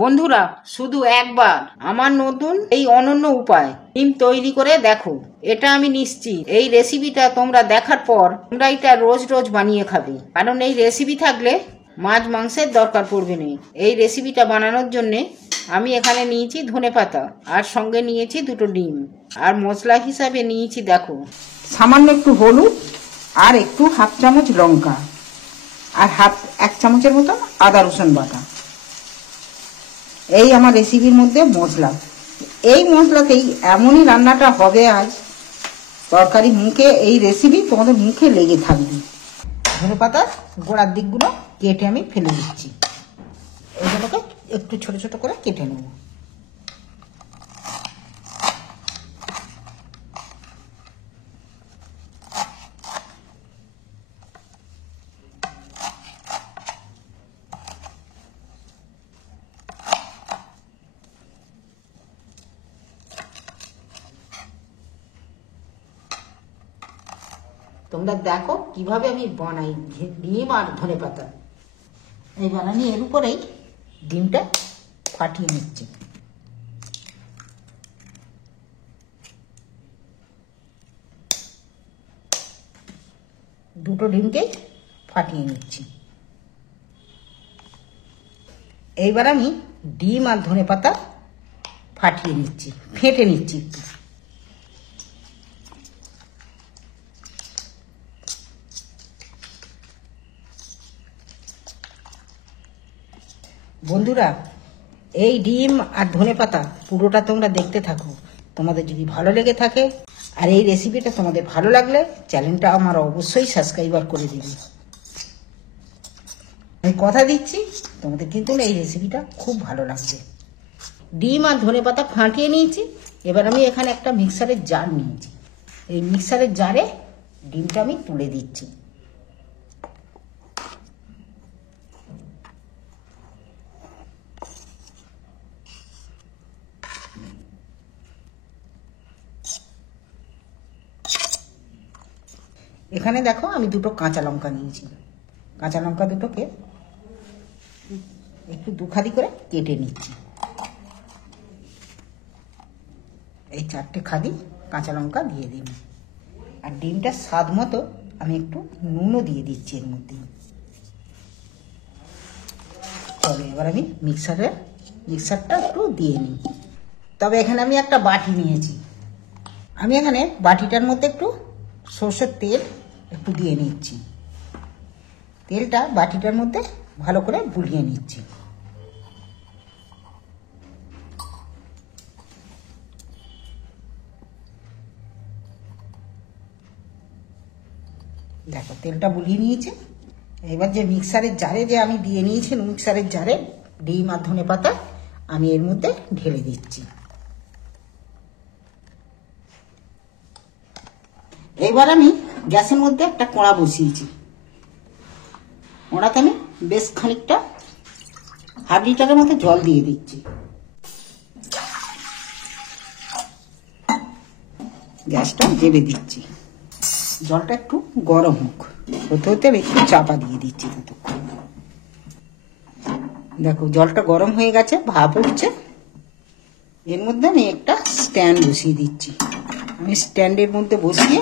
বন্ধুরা, শুধু একবার আমার নতুন এই অনন্য উপায় ডিম তৈরি করে দেখো। এটা আমি নিশ্চিত এই রেসিপিটা তোমরা দেখার পর তোমরা এটা রোজ রোজ বানিয়ে খাবে, কারণ এই রেসিপি থাকলে মাছ মাংসের দরকার পড়বে না। এই রেসিপিটা বানানোর জন্যে আমি এখানে নিয়েছি ধনেপাতা, আর সঙ্গে নিয়েছি দুটো ডিম, আর মশলা হিসাবে নিয়েছি দেখো সামান্য একটু হলুদ, আর একটু হাফ চামচ লঙ্কা, আর এক চামচের মতো আদা রসুন বাটা। এই আমার রেসিপির মধ্যে মশলা। এই মশলাতেই এমনই রান্নাটা হবে আজ, তরকারি মুখে এই রেসিপি তোমাদের মুখে লেগে থাকবে। ধনেপাতার গোড়ার দিকগুলো কেটে আমি ফেলে দিচ্ছি। এইগুলোকে একটু ছোট ছোট করে কেটে নেব। তোমরা দেখো কিভাবে আমি বানাই ডিম আর ধনেপাতা। এইবার আমি এর উপরেই ডিমটা ফাটিয়ে নিচ্ছি। দুটো ডিমকে ফাটিয়ে নিচ্ছি। এইবার আমি ডিম আর ধনেপাতা ফাটিয়ে নিচ্ছি, ফেটে নিচ্ছি একটু। বন্ধুরা, এই ডিম আর ধনেপাতা পুরোটা তোমরা দেখতে থাকো। তোমাদের যদি ভালো লেগে থাকে আর এই রেসিপিটা তোমাদের ভালো লাগলে চ্যানেলটা আমার অবশ্যই সাবস্ক্রাইবার করে দিবে। আমি কথা দিচ্ছি তোমাদের কিন্তু এই রেসিপিটা খুব ভালো লাগবে। ডিম আর ধনেপাতা ফাটিয়ে নিয়েছি। এবার আমি এখানে একটা মিক্সারের জার নিয়েছি। এই মিক্সারের জারে ডিমটা আমি তুলে দিচ্ছি। এখানে দেখো আমি দুটো কাঁচা লঙ্কা নিয়েছি। কাঁচা লঙ্কা দুটোকে একটু দুখাদি করে কেটে নিচ্ছি। এই 4টে খাদি কাঁচা লঙ্কা দিয়ে দিন। আর ডিমটা স্বাদ মতো আমি একটু নুনও দিয়ে দিচ্ছি এর মধ্যে। তবে এবার আমি মিক্সারটা একটু দিয়ে নিই। তবে এখানে আমি একটা বাটি নিয়েছি। আমি এখানে বাটিটার মধ্যে একটু সরষের তেল একটু দিয়ে নিচ্ছি। তেলটা বাটিটার মধ্যে ভালো করে বুলিয়ে নিচ্ছি। দেখো তেলটা বুলিয়ে নিয়েছে। এবার যে মিক্সারের জারে যে আমি দিয়ে নিয়েছি, মিক্সারের জারে ডিম আর ধনেপাতা আমি এর মধ্যে ঢেলে দিচ্ছি। এবার আমি গ্যাসের মধ্যে একটা কড়া বসিয়েছি। কড়াতে আমি বেশ খানিকটা হাফ লিটারের মতো জল দিয়ে দিচ্ছি। গ্যাসটা জেলে দিচ্ছি। জলটা একটু গরম হোক, হতে হতে আমি একটু চাপা দিয়ে দিচ্ছি ততক্ষণ। দেখো জলটা গরম হয়ে গেছে, ভাপ উঠছে। এর মধ্যে আমি একটা স্ট্যান্ড বসিয়ে দিচ্ছি। আমি স্ট্যান্ডের মধ্যে বসিয়ে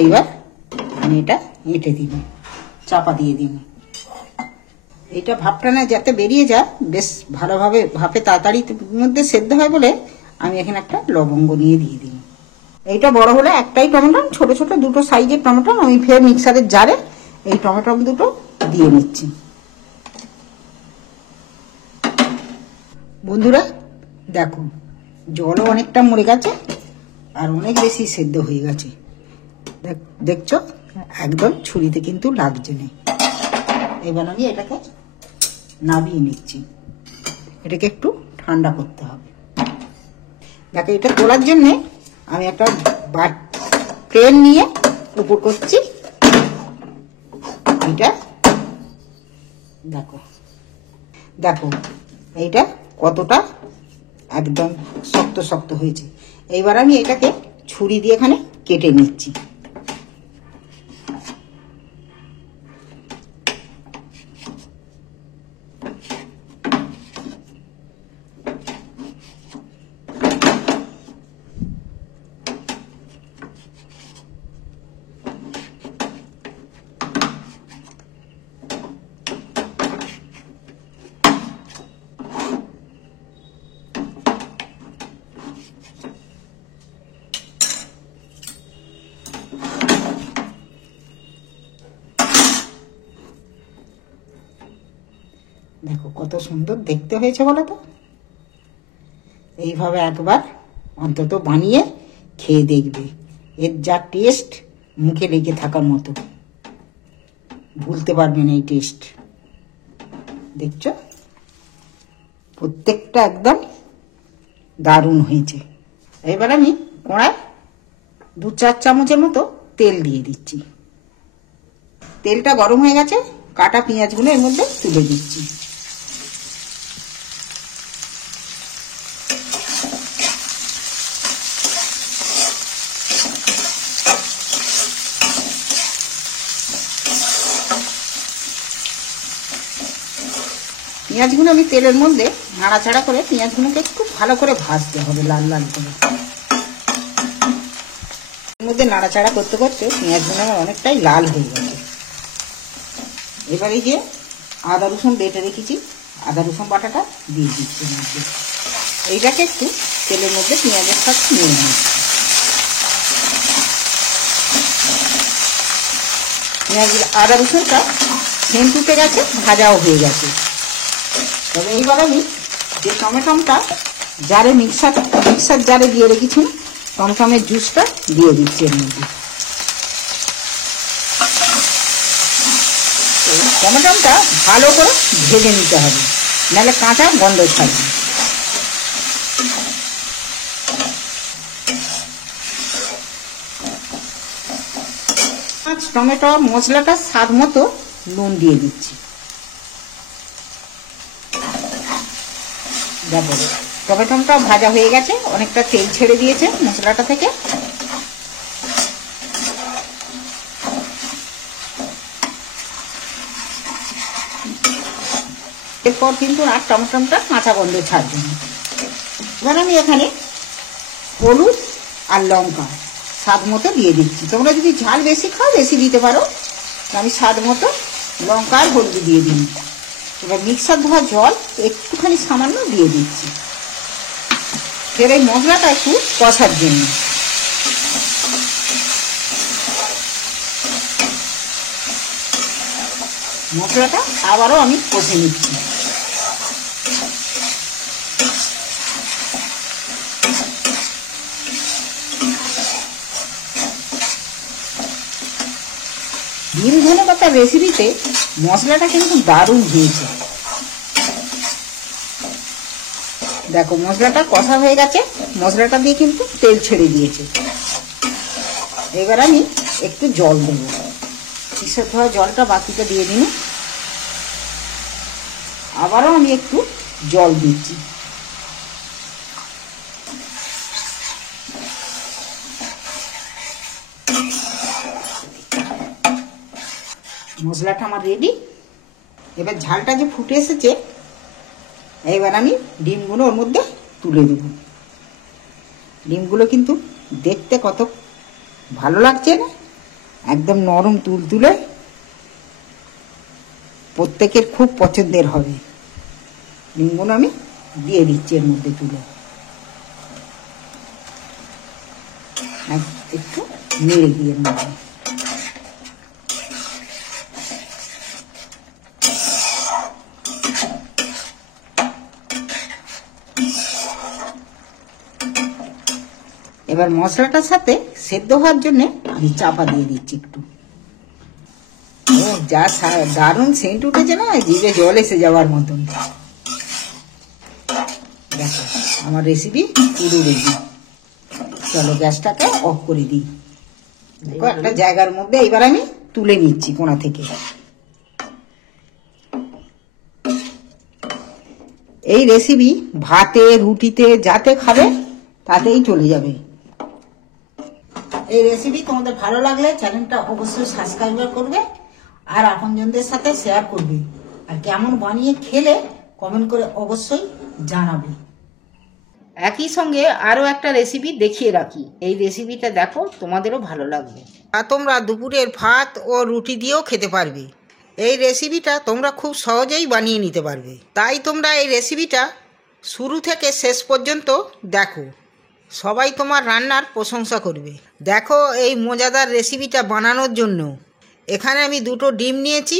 এইবার আমি এটা এঁটে দিব, চাপা দিয়ে দিব। এটা ভাপটা না যাতে বেরিয়ে যায়, বেশ ভালোভাবে ভাপে তাড়াতাড়ি মধ্যে সেদ্ধ হয় বলে আমি এখানে একটা লবঙ্গ নিয়ে দিয়ে দিই। এইটা বড় হলে একটাই টমেটো, ছোট ছোট দুটো সাইজের টমেটো আমি ফের মিক্সারের জারে এই টমেটো দুটো দিয়ে নিচ্ছি। বন্ধুরা দেখো জলও অনেকটা মরে গেছে আর অনেক বেশি সেদ্ধ হয়ে গেছে। দেখছো একদম ছুরিতে কিন্তু লাগছে না। এবার আমি এটাকে নামিয়ে নিচ্ছি। এটাকে একটু ঠান্ডা করতে হবে। দেখো এটা তোলার জন্যে আমি একটা ট্রেন নিয়ে উপর করছি। এটা দেখো দেখো এইটা কতটা একদম শক্ত শক্ত হয়েছে। এইবার আমি এটাকে ছুরি দিয়ে এখানে কেটে নিচ্ছি। দেখো কত সুন্দর দেখতে হয়েছে বলো তো। এইভাবে একবার অন্তত বানিয়ে খেয়ে দেখবে, এর যা টেস্ট মুখে লেগে থাকার মতো, ভুলতে পারবে না এই টেস্ট। দেখছো প্রত্যেকটা একদম দারুণ হয়েছে। এবার আমি কড়ায় 2-4 চামচের মতো তেল দিয়ে দিচ্ছি। তেলটা গরম হয়ে গেছে, কাটা পেঁয়াজগুলো এর মধ্যে তুলে দিচ্ছি। পেঁয়াজগুলো আমি তেলের মধ্যে নাড়াচাড়া করে পেঁয়াজগুলোকে একটু ভালো করে ভাজতে হবে, লাল লাল করে। এর মধ্যে নাড়াচাড়া করতে করতে পেঁয়াজগুলো আমার অনেকটাই লাল হয়ে গেছে। এবারে যে আদা রসুন বেটে রেখেছি, আদা রসুন বাটাটা দিয়ে দিচ্ছি মধ্যে। এইটাকে একটু তেলের মধ্যে পেঁয়াজের সাথে নিয়ে নিচ্ছি। পেঁয়াজ আদা রসুনটা সেন্ট উঠে গেছে, ভাজাও হয়ে গেছে। তবে এইবার আমি যে টমেটোটা জারে মিক্সার জারে দিয়ে রেখেছি, টমটমের জুসটা দিয়ে দিচ্ছি এর মধ্যে। টমেটোটা ভালো করে ভেজে নিতে হবে, নাহলে কাঁচা গন্ধ ছাড়বে। টমেটো মশলাটা স্বাদ মতো নুন দিয়ে দিচ্ছি। দেখো টমেটোটা ভাজা হয়ে গেছে, অনেকটা তেল ছেড়ে দিয়েছে মশলাটা থেকে। এরপর কিন্তু আর টমেটোটা কাঁচা গন্ধ ছাড়বে না। এবার আমি এখানে হলুদ আর লঙ্কা স্বাদ মতো দিয়ে দিচ্ছি। তোমরা যদি ঝাল বেশি খাও বেশি দিতে পারো, আমি স্বাদ মতো লঙ্কা আর হলুদ দিয়ে দিই। এবার মিক্সার ধোয়া জল একটুখানি সামান্য দিয়ে দিচ্ছি, ফের এই মশলাটা একটু কষার জন্য। মশলাটা আবারও আমি কষে নিচ্ছি। ডিম ধনেপাতা রেসিপিতে মশলাটা কিন্তু দারুণ হয়েছে। দেখো মশলাটা কষা হয়ে গেছে, মশলাটা দিয়ে কিন্তু তেল ছেড়ে দিয়েছে। এবার আমি একটু জল দেবো, মিক্সার ধোয়া জলটা বাকিটা দিয়ে দিন। আবারও আমি একটু জল দিচ্ছি। মশলাটা আমার রেডি। এবার ঝালটা যে ফুটে এসেছে, এবার আমি ডিমগুলো ওর মধ্যে তুলে দেব। ডিমগুলো কিন্তু দেখতে কত ভালো লাগছে না, একদম নরম তুলতুলে, প্রত্যেকের খুব পছন্দের হবে। ডিমগুলো আমি দিয়ে দিচ্ছি এর মধ্যে তুলে, একটু নেড়ে দিয়ে এর মধ্যে। এবার মশলাটার সাথে সেদ্ধ হওয়ার জন্য আমি চাপা দিয়ে দিচ্ছি একটু। ও যা দারুণ সেন্ট উঠেছে না, জিভে জল এসে যাওয়ার মতন। দেখো আমার রেসিপি পুরো রেডি। চলো গ্যাসটাকে অফ করে দিই। দেখো একটা জায়গার মধ্যে এবার আমি তুলে নিচ্ছি কোণা থেকে। এই রেসিপি ভাতে রুটিতে যাতে খাবে তাতেই চলে যাবে। এই রেসিপি তোমাদের ভালো লাগলে চ্যানেলটা অবশ্যই সাবস্ক্রাইব করবে, আর আপনজনদের সাথে শেয়ার করবে, আর কেমন বানিয়ে খেলে কমেন্ট করে অবশ্যই জানাবে। একই সঙ্গে আরও একটা রেসিপি দেখিয়ে রাখি, এই রেসিপিটা দেখো তোমাদেরও ভালো লাগবে। আর তোমরা দুপুরের ভাত ও রুটি দিয়েও খেতে পারবে। এই রেসিপিটা তোমরা খুব সহজেই বানিয়ে নিতে পারবে। তাই তোমরা এই রেসিপিটা শুরু থেকে শেষ পর্যন্ত দেখো, সবাই তোমার রান্নার প্রশংসা করবে। দেখো এই মজাদার রেসিপিটা বানানোর জন্য এখানে আমি 2টো ডিম নিয়েছি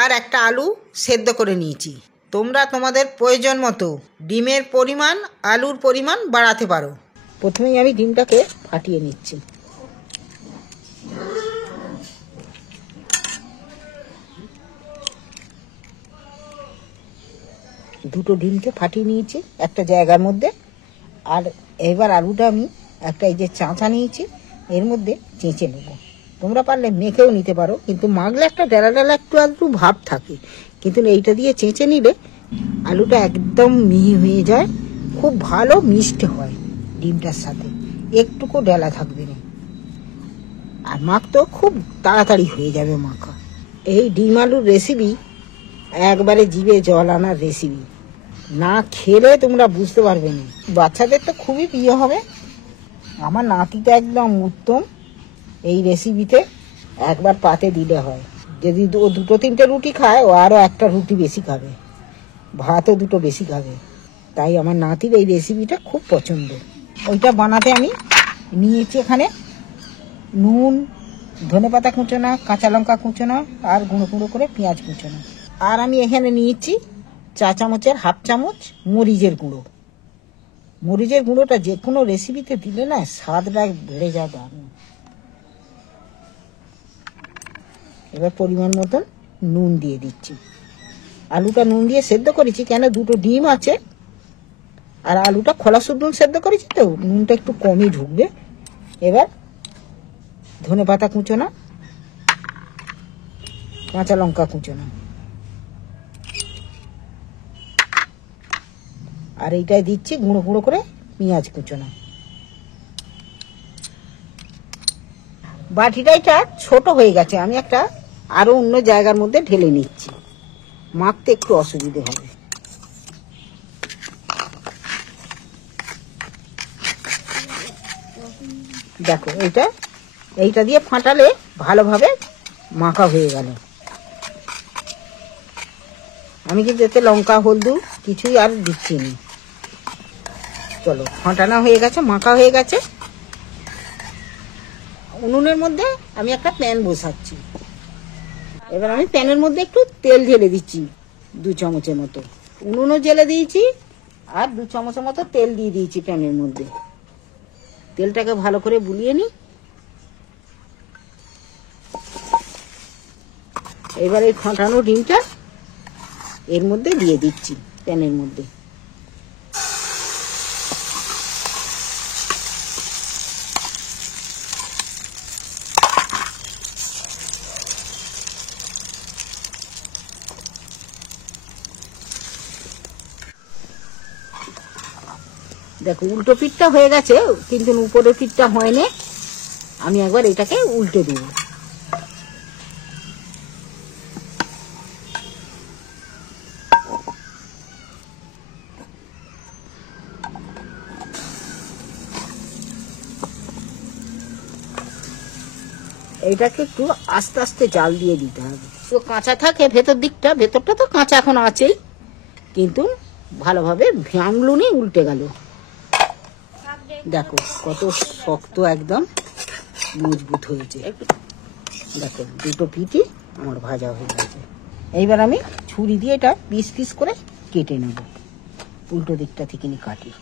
আর একটা আলু সেদ্ধ করে নিয়েছি। তোমরা তোমাদের প্রয়োজন মতো ডিমের পরিমাণ, আলুর পরিমাণ বাড়াতে পারো। প্রথমেই আমি ডিমটাকে ফাটিয়ে নিচ্ছি। দুটো ডিমকে ফাটিয়ে নিয়েছি একটা জায়গার মধ্যে। আর এবার আলুটা আমি একটা এই যে চাঁচা নিয়েছি, এর মধ্যে চেঁচে নেব। তোমরা পারলে মেখেও নিতে পারো, কিন্তু মাখলে একটা ডেলা ডেলা একটু ভাব থাকে, কিন্তু এইটা দিয়ে চেঁচে নিলে আলুটা একদম মিহি হয়ে যায়, খুব ভালো মিষ্টি হয় ডিমটার সাথে, একটুকু ডেলা থাকবে না। আর মাখতেও খুব তাড়াতাড়ি হয়ে যাবে মাখা। এই ডিম আলুর রেসিপি একবারে জিভে জল আনার রেসিপি, না খেলে তোমরা বুঝতে পারবে না। বাচ্চাদের তো খুবই প্রিয় হবে। আমার নাতিটা একদম উত্তম এই রেসিপিতে একবার পাতে দিলে হয়। যদি ও দুটো তিনটে রুটি খায়, ও আরও একটা রুটি বেশি খাবে, ভাতও দুটো বেশি খাবে। তাই আমার নাতির এই রেসিপিটা খুব পছন্দ। ওইটা বানাতে আমি নিয়েছি এখানে নুন, ধনেপাতা কুচোনা, কাঁচা লঙ্কা কুচোনা, আর গুঁড়ো গুঁড়ো করে পেঁয়াজ কুচোনা। আর আমি এখানে নিয়েছি চা চামচের হাফ চামচ মরিচের গুঁড়ো। মরিচের গুঁড়োটা যে কোনো রেসিপিতে দিলে না স্বাদটা বেড়ে যায় দারুণ। এবার পরিমাণ মতন নুন দিয়ে দিচ্ছি। আলুটা নুন দিয়ে সেদ্ধ করেছি, কেন দুটো ডিম আছে আর আলুটা খোলা শুদ্ধ সেদ্ধ করেছি, তো নুনটা একটু কমই ঢুকবে। এবার ধনেপাতা কুচোনা, কাঁচা লঙ্কা কুচোনা, আর এইটাই দিচ্ছি গুঁড়ো গুঁড়ো করে পেঁয়াজ কুচোনা। বাটিটা এটা ছোট হয়ে গেছে, আমি একটা আরো অন্য জায়গার মধ্যে ঢেলে নিচ্ছি, মাখতে একটু অসুবিধে হবে। দেখো এইটা দিয়ে ফাটালে ভালোভাবে মাখা হয়ে গেল। আমি কিন্তু এতে লঙ্কা হলদু কিছুই আর দিচ্ছি না। চলো, ফাটানো হয়ে গেছে, মাখা হয়ে গেছে। উনুনের মধ্যে আমি একটা প্যান বসাচ্ছি। এবার আমি প্যানের মধ্যে একটু তেল ঢেলে দিচ্ছি 2 চামচের মতো। উনুনও জ্বেলে দিয়েছি আর 2 চামচের মতো তেল দিয়ে দিয়েছি প্যানের মধ্যে। তেলটাকে ভালো করে বুলিয়ে নিই। এবার এই ফাটানো ডিমটা এর মধ্যে দিয়ে দিচ্ছি প্যানের মধ্যে। দেখো উল্টো পিঠটা হয়ে গেছে, কিন্তু উপরের পিঠটা হয়নি। আমি একবার এটাকে উল্টে দেব। এইটাকে একটু আস্তে আস্তে জাল দিয়ে দিতে হবে। তো কাঁচা থাকে ভেতরটা তো কাঁচা এখন আছেই, কিন্তু ভালোভাবে ভাঙলুনি উল্টে গেল। দেখো কত শক্ত, একদম মজবুত হয়েছে। দেখো দুটো পিঠই আমার ভাজা হয়ে গেছে। এইবার আমি ছুরি দিয়ে এটা পিস পিস করে কেটে নেব। উল্টো দিকটা থেকে কাটি।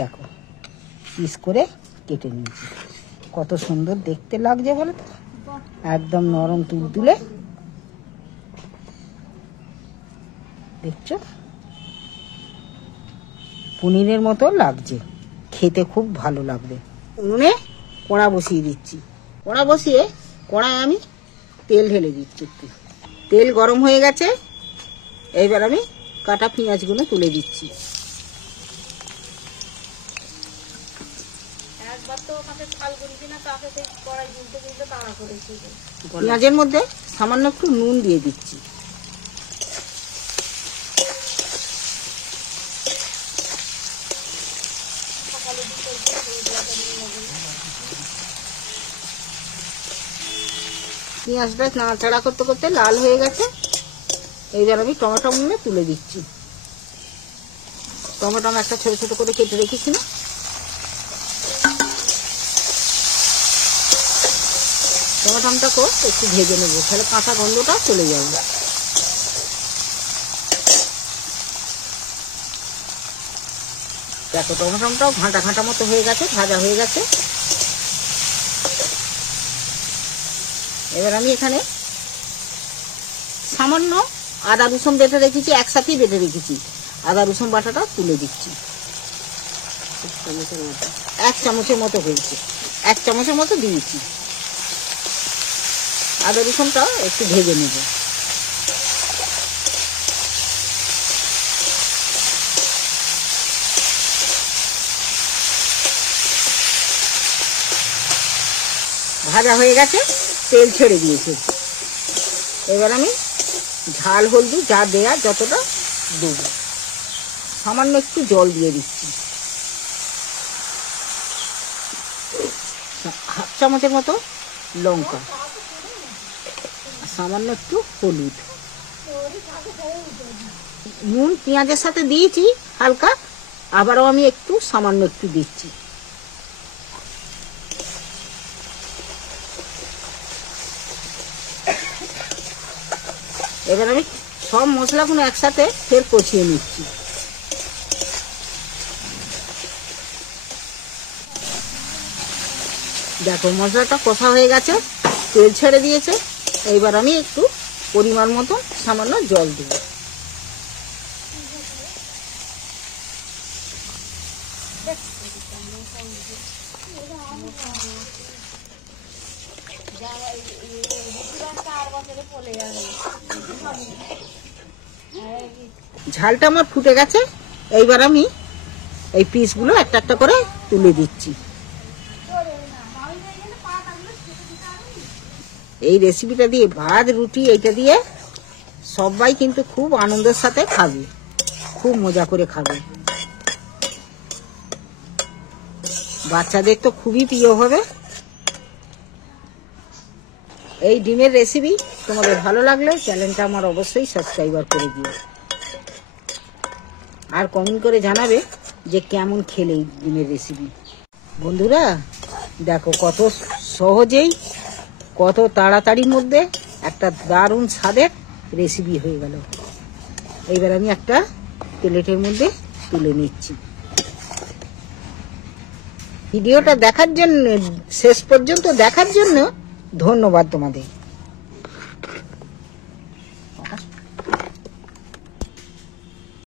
দেখো পিস করে কেটে নিয়েছি। কত সুন্দর দেখতে লাগছে বলো তো, একদম নরম তুলতুলে। দেখছো পনিরের মতো লাগছে, খেতে খুব ভালো লাগবে। উনুনে কড়া বসিয়ে দিচ্ছি। কড়া বসিয়ে কড়ায় আমি তেল ঢেলে দিচ্ছি একটু। তেল গরম হয়ে গেছে, এইবার আমি কাটা পেঁয়াজগুলো তুলে দিচ্ছি। পেঁয়াজের মধ্যে সামান্য একটু নুন দিয়ে দিচ্ছি। পেঁয়াজটা নাড়াচাড়া করতে করতে লাল হয়ে গেছে। এইবার আমি টমেটো তুলে দিচ্ছি। টমেটো আমি একটা ছোট ছোট করে কেটে রেখেছি না, টমেটোটাকে একটু ভেজে নেবো, তাহলে কাঁচা গন্ধটা চলে যাবে। দেখো টমেটোটাও ঘাঁটা ঘাঁটা মতো হয়ে গেছে, ভাজা হয়ে গেছে। এবার আমি এখানে সামান্য আদা রসুন বেটে রেখেছি, একসাথেই বেটে রেখেছি। আদা রসুন বাটাটা তুলে দিচ্ছি। 1 চামচের মতো হয়েছে, 1 চামচের মতো দিয়েছি। আদা রসুনটা একটু ভেজে নেব। ভাজা হয়ে গেছে, তেল ছেড়ে দিয়েছে। এবার আমি ঝাল হলদি যা দেয়া যতটা দেবো, সামান্য একটু জল দিয়ে দিচ্ছি। 1/2 চামচের মতো লঙ্কা, সামান্য একটু হলুদ, নুন পেঁয়াজের সাথে দিয়েছি হালকা, আবারও আমি একটু সামান্য একটু দিচ্ছি। এবার আমি সব মশলাগুলো একসাথে ফের কষিয়ে নিচ্ছি। দেখো মশলাটা কষা হয়ে গেছে, তেল ছেড়ে দিয়েছে। এইবার আমি একটু পরিমাণ মতো সামান্য জল দেব। ঝালটা আমার ফুটে গেছে। এইবার আমি এই পিসগুলো একটা একটা করে তুলে দিচ্ছি। এই রেসিপিটা দিয়ে ভাত রুটি এইটা দিয়ে সবাই কিন্তু খুব আনন্দের সাথে খাবে, খুব মজা করে খাবে। বাচ্চাদের তো খুবই প্রিয় হবে। এই ডিমের রেসিপি তোমাদের ভালো লাগলে চ্যানেলটা আমার অবশ্যই সাবস্ক্রাইবার করে দিও, আর কমেন্ট করে জানাবে যে কেমন খেলে এই ডিমের রেসিপি। বন্ধুরা দেখো কত সহজেই, কত তাড়াতাড়ির মধ্যে একটা দারুণ স্বাদের রেসিপি হয়ে গেল। এইবার আমি একটা প্লেটের মধ্যে তুলে নিচ্ছি। ভিডিওটা দেখার জন্য, শেষ পর্যন্ত দেখার জন্য ধন্যবাদ তোমাদের।